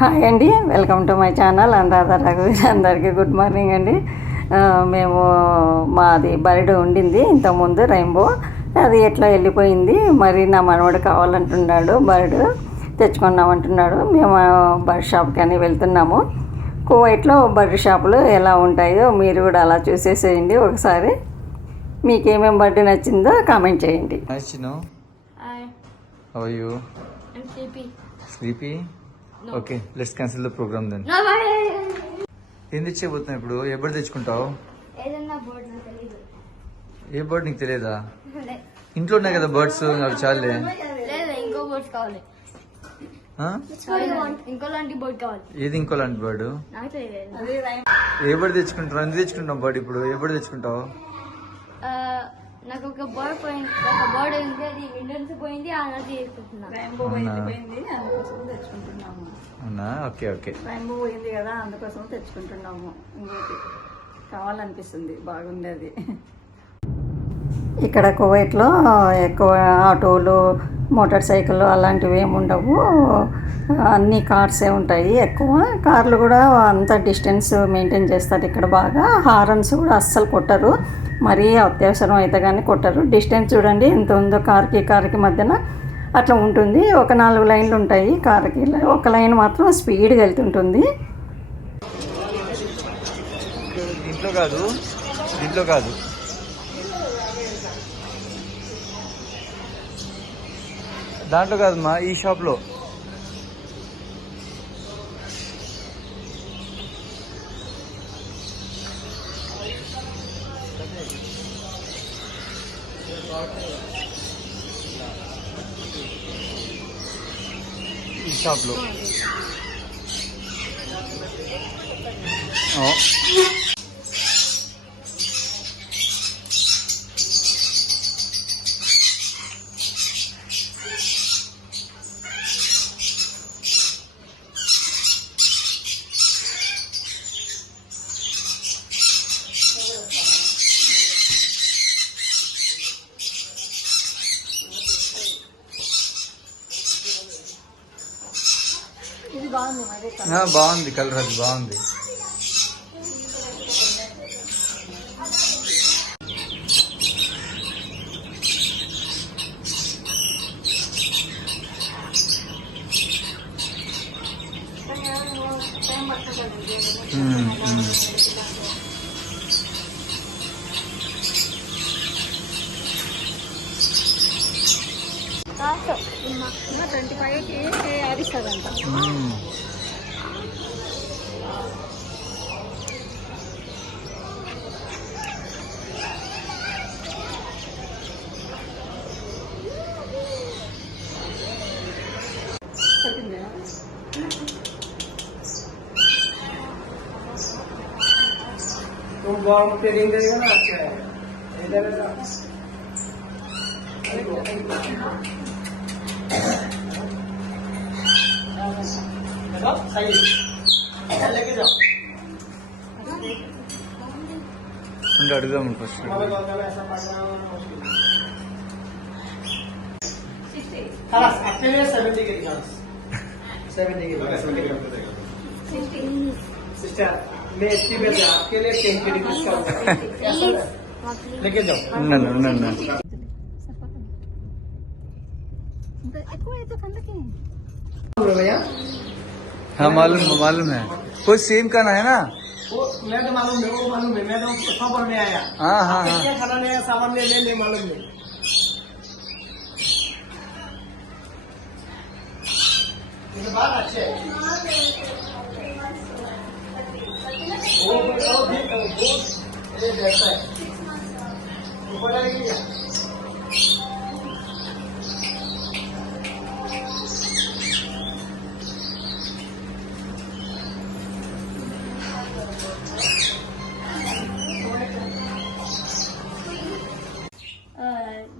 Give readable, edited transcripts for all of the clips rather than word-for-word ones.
Hi అండి, welcome to my channel Anuradha రఘువీర్. అందరికీ గుడ్ మార్నింగ్ అండి. మేము మాది బర్త్డే ఉండింది ఇంతకుముందు రెయిన్బో, అది ఎట్లా వెళ్ళిపోయింది. మరి నా మనవడు కావాలంటున్నాడు, బర్డ్ తెచ్చుకున్నామంటున్నాడు. మేము బర్డ్ షాప్కి అని వెళ్తున్నాము. కువైట్లో బర్డ్ షాపులు ఎలా ఉంటాయో మీరు కూడా అలా చూసేసేయండి ఒకసారి. మీకేమేం బర్డ్ నచ్చిందో కామెంట్ చేయండి. Okay, let's cancel the programme then. ఏం తెచ్చేయబోతున్నావు ఇప్పుడు? ఏ బర్డ్ తెచ్చుకుంటావు? ఏ బర్డ్ నీకు తెలియదా? ఇంట్లో ఉన్నాయి కదా బర్డ్స్, అవి చాలే. ఏది ఇంకో లాంటి బర్డ్? ఏ బర్డ్ తెచ్చుకుంటావు? ఎందుకు తెచ్చుకుంటావు బర్డ్ ఇప్పుడు? ఏ బర్డ్ తెచ్చుకుంటావు? నాకు ఒక బర్డ్ పోయింది, ఒక బర్డ్ ఉంది, అది విండోస్ పోయింది, అది తెచ్చుకుంటున్నాము. అవునా? Okay okay. రెయిన్బో పోయింది కదా, అందుకోసం తెచ్చుకుంటున్నాము. ఇంకోటి కావాలనిపిస్తుంది, బాగుంది అది. ఇక్కడ కువైట్లో ఎక్కువ ఆటోలు, మోటార్ సైకిళ్ళు అలాంటివి ఏమి ఉండవు, అన్ని కార్సే ఉంటాయి. ఎక్కువ కార్లు కూడా అంత డిస్టెన్స్ మెయింటైన్ చేస్తారు ఇక్కడ బాగా. హారన్స్ కూడా అస్సలు కొట్టరు, మరీ అత్యవసరం అయితే కానీ కొట్టరు. డిస్టెన్స్ చూడండి ఎంత ఉందో, కార్కి మధ్యన అట్లా ఉంటుంది. ఒక 4 లైన్లు ఉంటాయి కార్కి, ఒక లైన్ మాత్రం స్పీడ్గా వెళ్తుంటుంది. దీంట్లో కాదు, దీంట్లో కాదు, దాంట్లో కాదమ్మా, ఈ షాప్లో. ఈ షాప్లో. బాగుంది కలర్, అది బాగుంది. ट्रेडिंग करेगा ना, अच्छा है इधर सही लेके जाओ. అడుగుదాం ఫస్ట్. अपने लिए 70 के रिचार्ज, 70 के सिस्टर मैं 80 में से आपके लिए 10 के डिस्काउंट लेके जाओ. भैया हाँ मालूम है. कोई सेम का ना है ना? वो मैं तो मालूम है, वो मालूम है, मैं तो खबर में आया. हाँ क्या खाना नया सामान ले मालूम है. ये बात अच्छे है. वो ये जैसा है ऊपर आएगी क्या?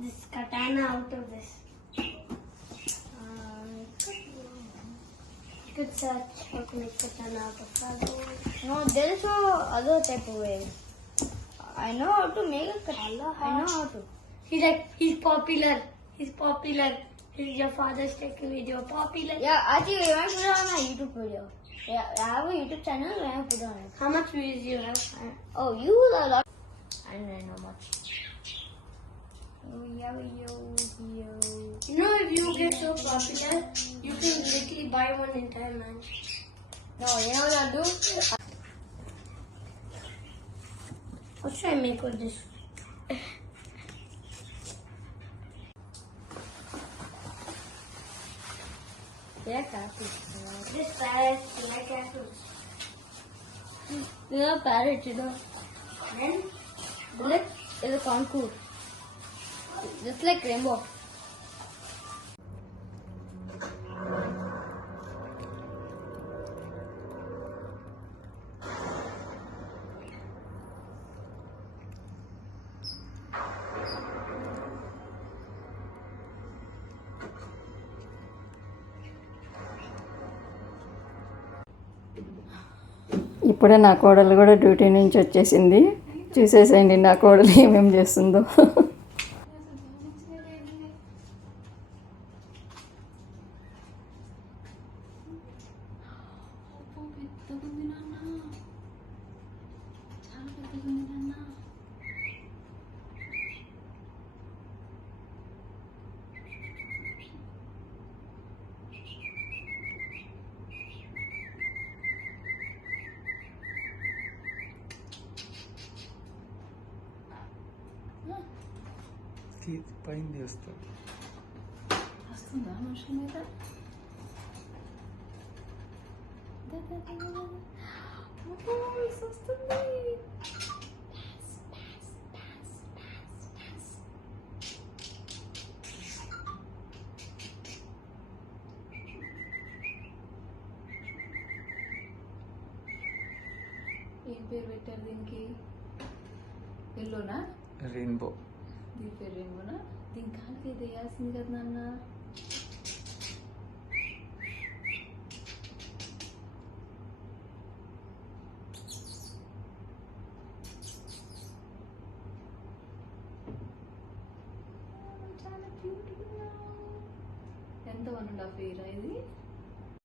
this katana out of this. You could search how to make katana out of fabric. No, there is no other type of way. I know how to make a katana. I know how to. He's popular. He's your father's taking video popular. Yeah, I think we might put it on my YouTube YouTube video. Yeah, I have a YouTube channel. I have put on it. How much views do you have? Oh, you a lot. I don't know how much. Oh, yeah, yo. You know, if you get so popular, you can literally buy one entire mansion. No, you know what I'll do? What should I make with this? Yeah, carrots. This parrot, I like apples. You know parrot, you know. Then, Look, it's a concours. Just like rainbow. ఇప్పుడే నా కోడలు కూడా duty నుంచి వచ్చేసింది. చూసేసేయండి నా కోడలు ఏమేమి చేస్తుందో. పైంది వస్తుంది. వస్తుందా మనుషుల మీద? ఏం పేరు పెట్టారు దీనికి? ఎల్లోనా? రెయిన్బో. దీని పేరు రెయిన్బోనా? దీని కాలికి ఇది వేయాల్సింది కదా నాన్న. చాలా క్యూట్గా. ఎంత 1.5 years ఇది?